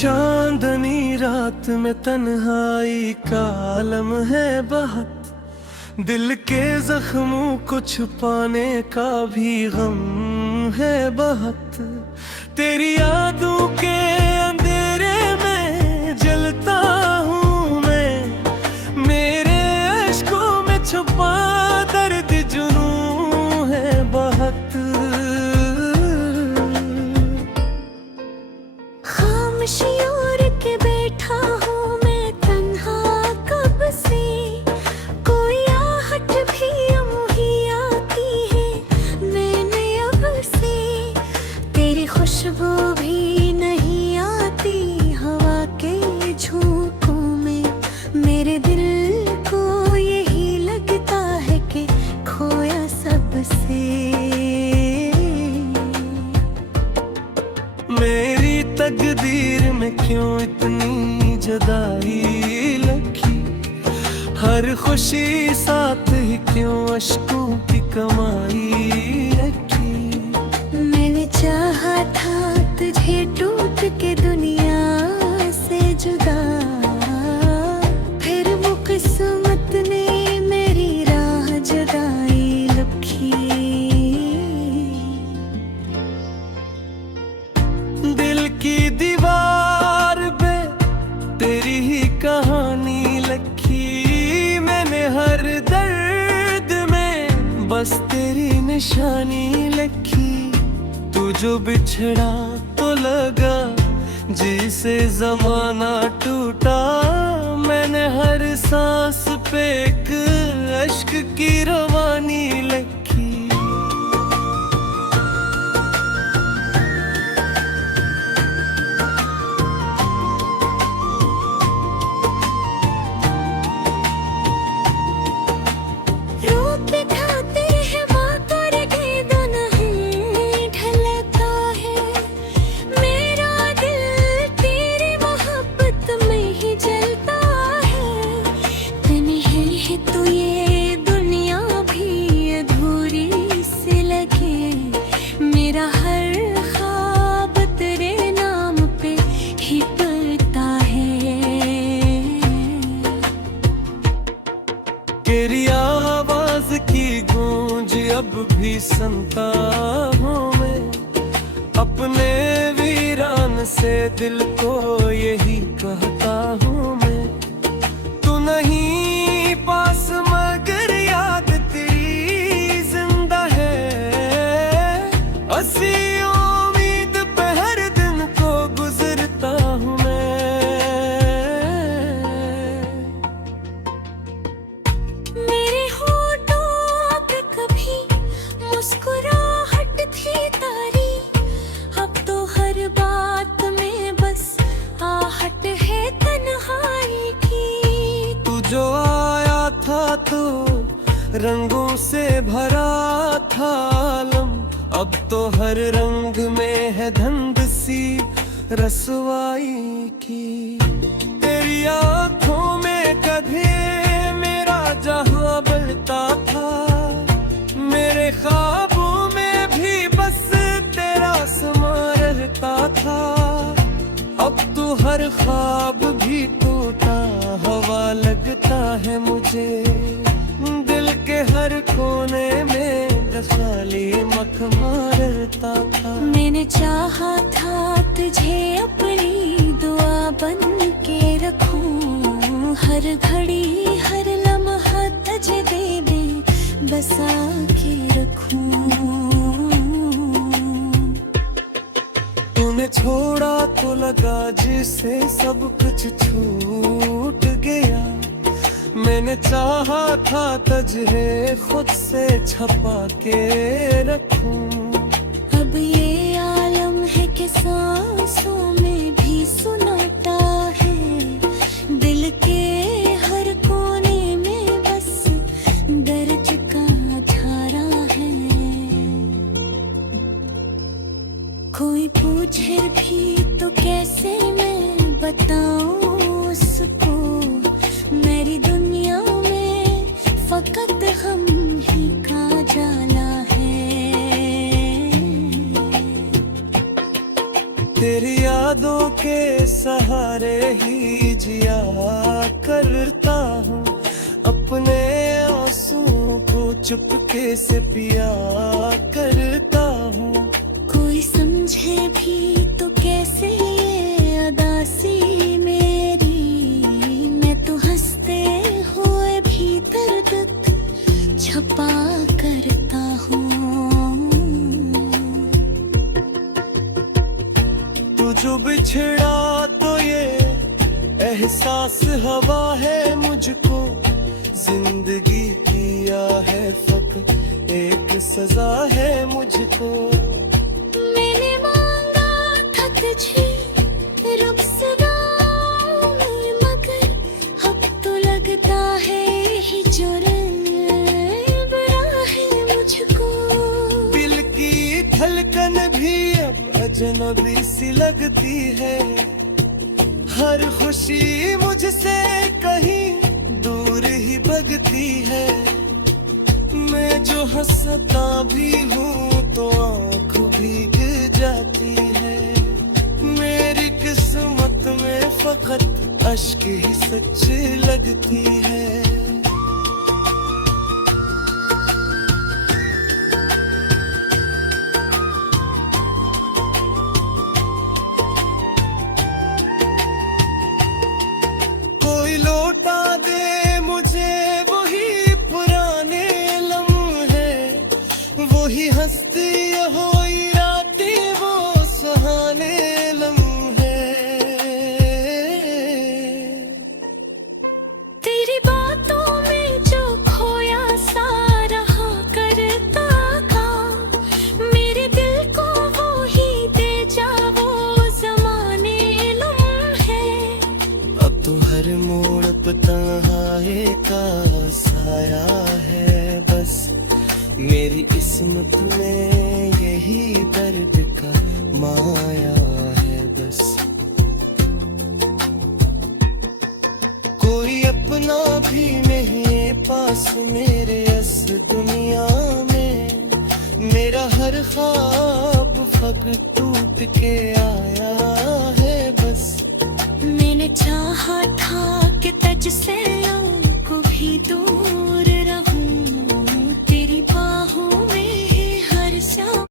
चांदनी रात में तन्हाई का आलम है बहुत, दिल के जख्मों को छुपाने का भी गम है बहुत। तेरी यादों के अंधेरे में जलता हूँ मैं, मेरे अश्कों में छुपा दर्द जुनूं है बहुत। खामोशियों के बैठा हूँ मैं तन्हा कब से, कोई आहट भी यूं आती है मैंने अब से। तेरी खुशबू भी नहीं आती हवा के झोंकों में, मेरे दिल को यही लगता है कि खोया सबसे। मेरी तकदीर में क्यों इतनी जुदाई लगी, हर खुशी साथ ही क्यों अश्कों की कमाई रखी। मैंने चाहा था तुझे टूट के दुनिया से जुदा, फिर वो किस्मत ने मेरी राह जुदाई लिखी। दिल की दीवार पे तेरी ही कहानी लिखी, मैंने हर दर्द में बस तेरी निशानी लिखी। तू जो बिछड़ा तो लगा जिसे जमाना टूटा, मैंने हर सांस पे एक अश्क की रवानी लिखी। तो ये दुनिया भी अधूरी से लगे, मेरा हर ख्वाब तेरे नाम पे ही पलता है। तेरी आवाज की गूंज अब भी सुनता हूँ मैं, अपने वीरान से दिल को यही कहता हूँ मैं। तू नहीं पास मगर याद तेरी जिंदा है, अस्सी उम्मीद पे हर दिन को गुजरता हूँ मैं। मेरे होठों पे कभी मुस्कुराहट थी तारी, अब तो हर बात में बस आहट है तन्हाई की। तू जो आया था तो रंगों से भरा था आलम, अब तो हर रंग में है धुंध सी रसवाई की। तेरी आंखों में कभी मेरा जहां बलता था, मेरे ख्वाबों में भी बस तेरा समा रहता था। अब तो हर ख्वाब भी टूटा हवा लगता है मुझे, दिल के हर कोने में खाली मखमा रहता था। मैंने चाहा था तुझे अपनी दुआ बन के रखूं, हर घड़ी हर लम्हा तुझे दे दे बसा के रखूं। तूने छोड़ा तो लगा जिसे सब कुछ छूट गया, मैंने चाहा था तुझे खुद से छपा के रखूं। अब ये आलम है कि सांसों में भी सुनाता है, दिल के हर कोने में बस दर्द का धारा है। कोई पूछे भी तो कैसे मैं बताऊं उसको, मेरी दुनिया में फकत हम ही का जाला है। तेरी यादों के सहारे ही जिया करता हूँ, अपने आंसुओं को चुपके से पिया करता हूँ। कोई समझे भी तो कैसे ये अदासी मेरी, मैं तो हंसते हुए भी दर्द छपा करता हूँ। तू जो बिछड़ा तो ये एहसास हवा है मुझको, जिंदगी किया है फक एक सजा है मुझको। मैंने मांगा था तुझे रुखसदाओं में, मगर अब तो लगता है ही जुर्म बड़ा है मुझको। दिल की धड़कन भी अब अजनबी सी लगती है, हर खुशी मुझसे कहीं दूर ही भगती है। मैं जो हंसता भी हूँ तो आँख भीग जाती है, मेरी किस्मत में फकत अश्क ही सच लगती है। कोई लौटा दे मुझे वही पुराने लम्हे, वही हंसती हुई रातें, वो सुहाने लम्हे। तेरी बातों में जो खोया सा रहा करता था, मेरे दिल को वो ही दे जा वो ज़माने लम्हे। अब तो हर मोड़ पे तन्हाई का साया है बस, मेरी किस्मत में यही दर्द का माया है बस। कोई अपना भी नहीं पास मेरे इस दुनिया में, मेरा हर ख्वाब फक टूट के आया है बस। मैंने चाहा था कि तुझसे को भी दूर रहूं, तेरी बाहों में ही हर शाम।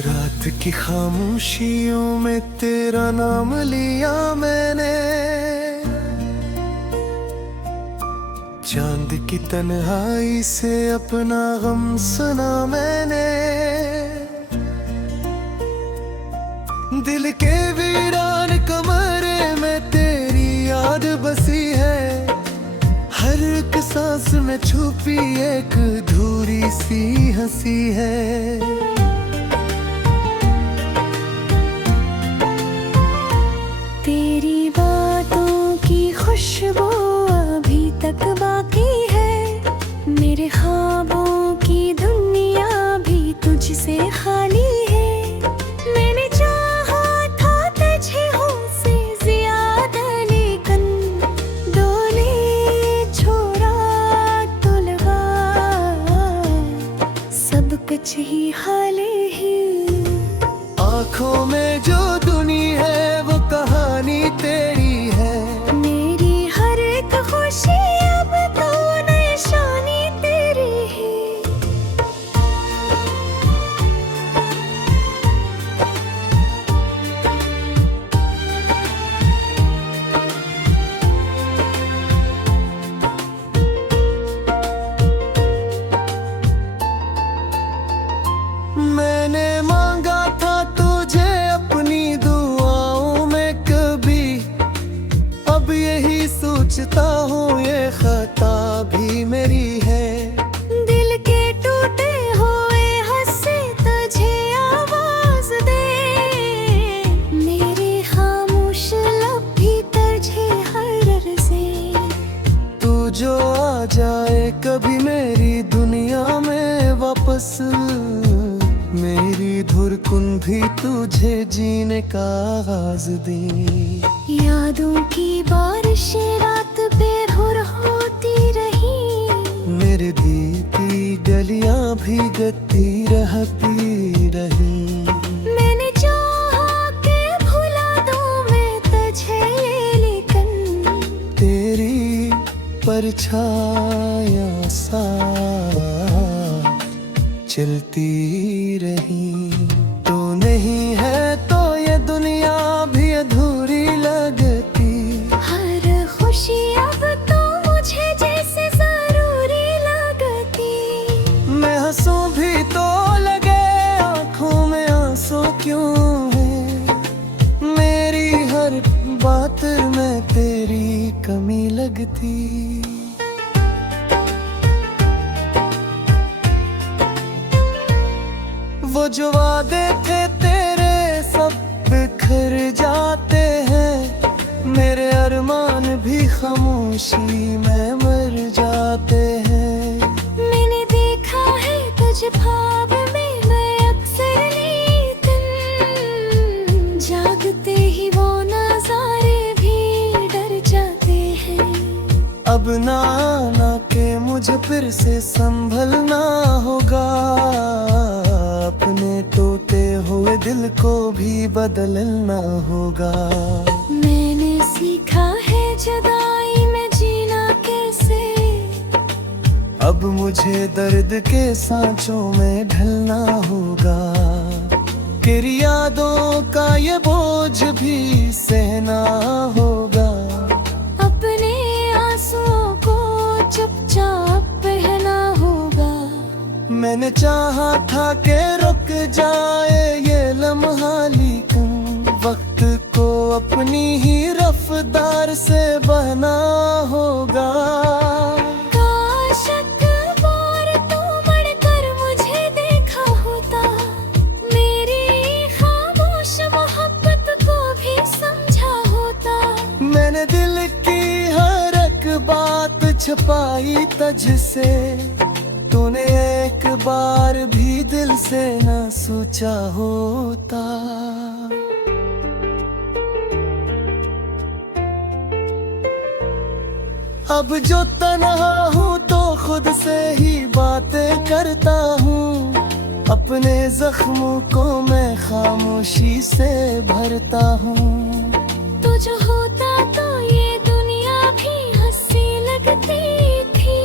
रात की खामोशियों में तेरा नाम लिया मैंने, चांद की तन्हाई से अपना गम सुना मैंने। दिल के वीरान कमरे में तेरी याद बसी है, हर एक सांस में छुपी एक धूरी सी हंसी है। तेरी बातों की खुशबू अभी तक बाकी है, मेरे ख्वाबों की दुनिया भी तुझसे खाली है। मैंने चाहा था तुझे हमसे ज्यादा, लेकिन डोली छोड़ा तो लगा सब कुछ ही भी तुझे जीने का आगाज दी। यादों की बारिशें रात बेधुर होती रही, मेरे बीती गलियां भीगती रहती रही। मैंने चाहा कि भुला दूं मैं तुझे, लेकिन तेरी परछाया सा चलती रही। तू नहीं है तो ये दुनिया भी अधूरी लगती। हर खुशी अब तो मुझे जैसे जरूरी लगती। मैं हंसूं भी तो लगे आंखों में आंसू क्यों है। मेरी हर बात में तेरी कमी लगती। वो जो वादे थे तेरे सब बिखर जाते हैं। मेरे अरमान भी खामोशी में मर जाते हैं। मैंने देखा है तुझ ख्वाब में मैं अक्सर, लेकिन जागते ही वो नजारे भी डर जाते हैं। अब ना आना के मुझे फिर से संभलना होगा। अपने टूटे हुए दिल को भी बदलना होगा। मैंने सीखा है जुदाई में जीना कैसे। अब मुझे दर्द के सांचों में ढलना होगा। तेरी यादों का ये बोझ भी सहना होगा। अपने आंसुओं को चुपचाप बहना होगा। मैंने चाहा था कि रुक जाए ये लम्हा, लेकिन वक्त को अपनी ही रफ्तार से बहना होगा। काश एक बार तू बढ़कर मुझे देखा होता, मेरी खामोश मोहब्बत को भी समझा होता। मैंने दिल की हर एक बात छुपाई तुझसे। तूने एक बार भी दिल से न सोचा होता। अब जो तन्हा हूँ तो खुद से ही बातें करता हूँ। अपने जख्मों को मैं खामोशी से भरता हूँ। तू जो होता तो ये दुनिया भी हंसी लगती थी।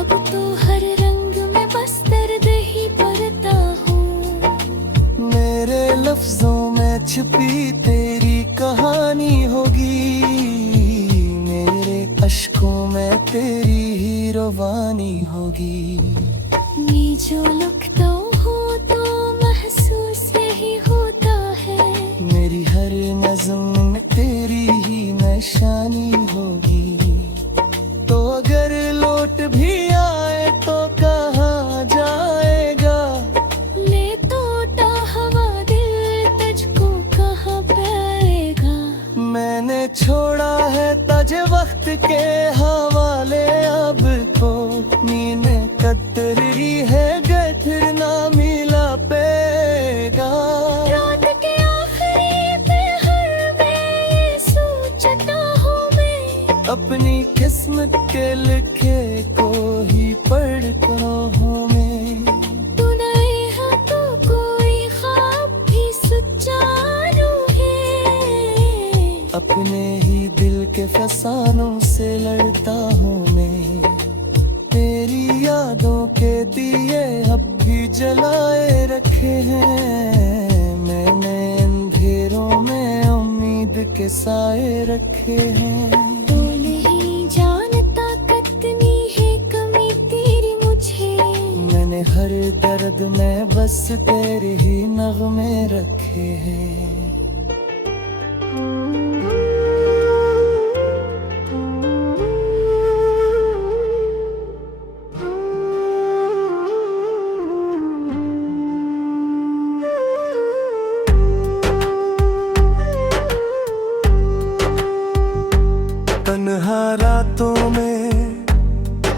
अब तो हर रंग में बस दर्द ही भरता हूँ। मेरे लफ्जों में छिपी तेरी कहानी होगी। मेरे अश्कों में तेरी ही रवानी होगी। मैं जो लिखता हूँ तो महसूस यही होता है। मेरी हर नज़्म में तेरी ही निशानी होगी। तो अगर लौट भी आए तो कहाँ जाएगा। ले टूटा हवा दिल तुझको कहाँ पाएगा। मैंने छोड़ा है तुझे वक्त के हवाले। अब को नीने कतरी है गठर ना मिला पेगा। रात के आखिरी पहर में ये सोचता हूँ मैं, अपनी किस्मत के लिखे को ही पढ़ता हूँ मैं। तू नहीं है तो कोई ख्वाब भी सच्चा है। अपने ही दिल के फसानों से लड़ता हूँ मैं। तेरी यादों के दिए अब भी जलाए रखे हैं। मैंने अंधेरों में उम्मीद के साए रखे हैं। तू नहीं जानता कितनी है कमी तेरी मुझे। मैंने हर दर्द में बस तेरे ही नगमे रखे हैं। तन्हा रातों में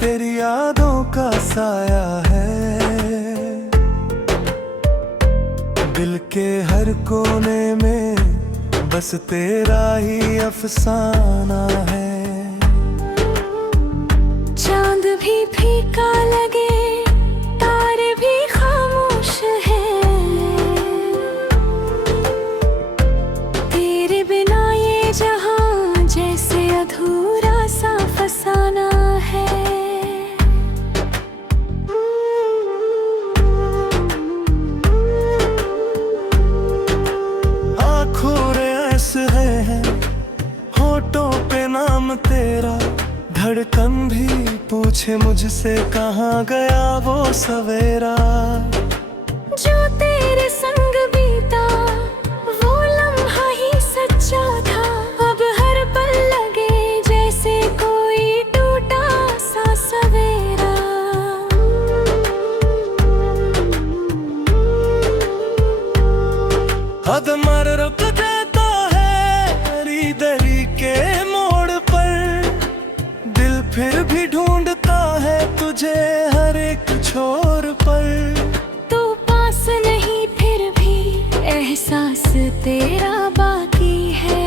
तेरी यादों का साया है। कोने में बस तेरा ही अफसाना है। चांद भी फीका लगे, तारे भी खामोश हैं, तेरे बिना ये जहां जैसे अधूरा सा फसाना है। आँखों रे ऐसे है, होठों पे नाम तेरा, धड़कन भी पूछे मुझसे कहाँ गया वो सवेरा। जो तेरे संग बीता वो लम्हा ही सच्चा था, अब हर पल लगे जैसे कोई टूटा सा सवेरा। अदमर रुक जाता है दरी के मोड़ पर, दिल फिर भी ढूंढता है तुझे हर एक छोर पर। तू पास नहीं फिर भी एहसास तेरा बाकी है,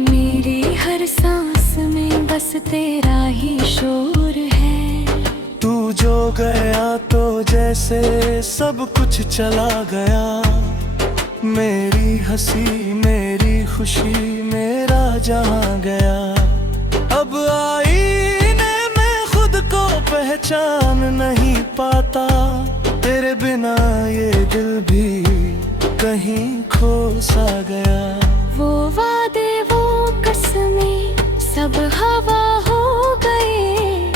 मेरी हर सांस में बस तेरा ही शोर है। तू जो गया तो जैसे सब कुछ चला गया, मेरी हंसी मेरी खुशी मेरा जहाँ गया। अब आईने में खुद को पहचान नहीं पाता, तेरे बिना ये दिल भी कहीं खो सा गया। वो वादे वो कसमें सब हवा हो गए,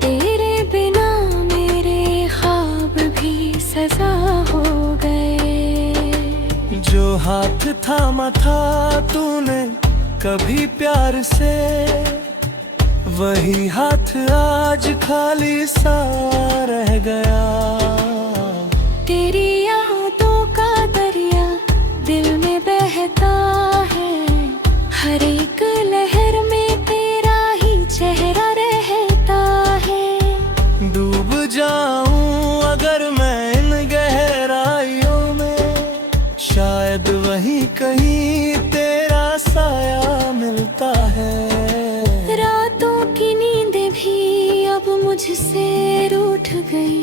तेरे बिना मेरे ख्वाब भी सजा हो गए। जो हाथ थामा था तूने कभी प्यार से, वही हाथ आज खाली सा रह गया। तेरी यादों का दरिया दिल में बहता है, हर एक लहर में तेरा ही चेहरा रहता है। डूब जाऊं अगर मैं इन गहराइयों में, शायद वहीं कहीं तेरा साया मिलता है। रातों की नींद भी अब मुझसे रूठ गई,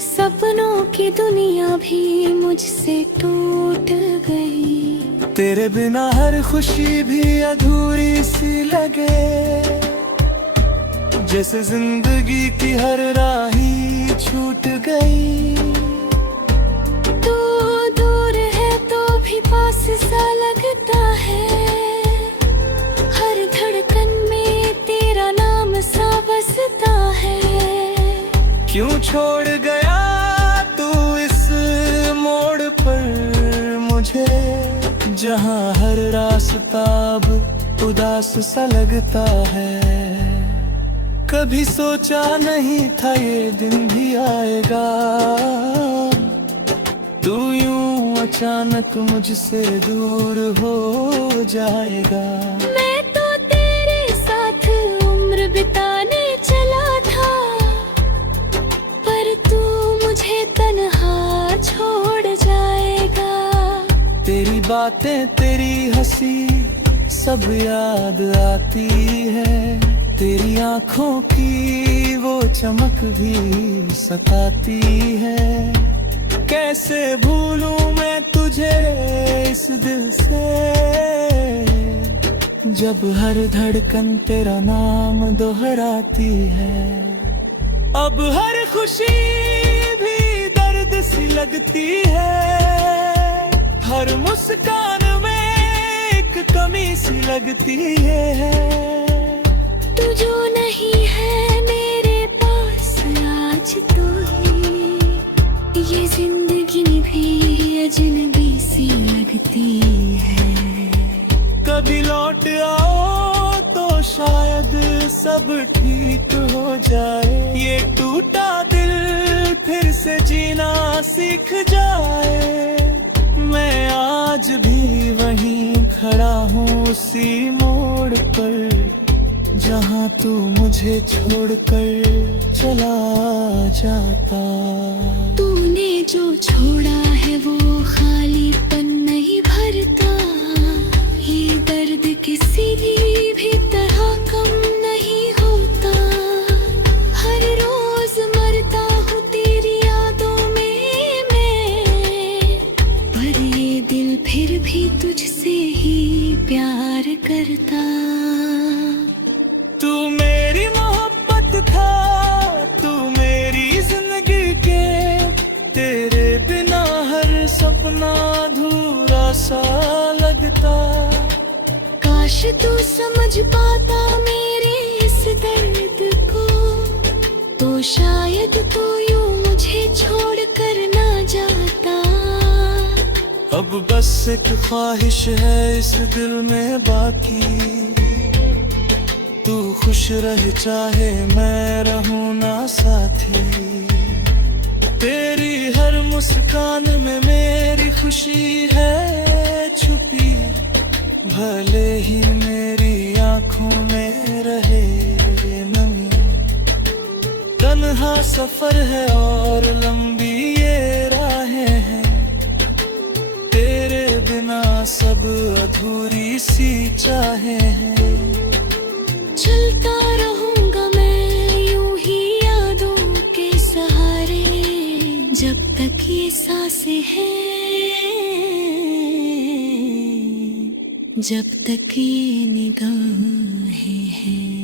सपनों की दुनिया भी मुझसे टूट गई। तेरे बिना हर खुशी भी अधूरी सी लगे, जैसे जिंदगी की हर राही छूट गई। तू दूर है तो भी पास सा लगता है, हर धड़कन में तेरा नाम सा बसता है। क्यों छोड़ गया तू इस मोड़ पर मुझे, जहाँ हर रास्ता अब उदास सा लगता है। कभी सोचा नहीं था ये दिन भी आएगा, तू यूं अचानक मुझसे दूर हो जाएगा। मैं तो तेरे साथ उम्र बिताने चला था, पर तू मुझे तन्हा छोड़ जाएगा। तेरी बातें तेरी हंसी सब याद आती है, तेरी आंखों की वो चमक भी सताती है। कैसे भूलूं मैं तुझे इस दिल से, जब हर धड़कन तेरा नाम दोहराती है। अब हर खुशी भी दर्द सी लगती है, हर मुस्कान में एक कमी सी लगती है। तू जो नहीं है मेरे पास आज तो ही, ये जिंदगी भी अजनबी सी लगती है। कभी लौट आओ तो शायद सब ठीक हो जाए, ये टूटा दिल फिर से जीना सीख जाए। मैं आज भी वहीं खड़ा हूँ उसी मोड़ पर, जहाँ तू मुझे छोड़कर चला जाता। तूने जो छोड़ा है वो खालीपन भी तुझसे ही प्यार करता। तू मेरी मोहब्बत था, तू मेरी जिंदगी के, तेरे बिना हर सपना अधूरा सा लगता। काश तू समझ पाता मेरे इस दर्द को, तो शायद तू यूं मुझे छोड़ कर ना जाता। अब बस एक ख्वाहिश है इस दिल में बाकी, तू खुश रह चाहे मैं रहूं ना साथी। तेरी हर मुस्कान में मेरी खुशी है छुपी, भले ही मेरी आंखों में रहे नमी। तन्हा सफर है और लंबी ये राहें हैं, तेरे बिना सब अधूरी सी चाहें हैं। चलता रहूंगा मैं यूं ही यादों के सहारे, जब तक ये सांसें हैं, जब तक ये निगाहें हैं।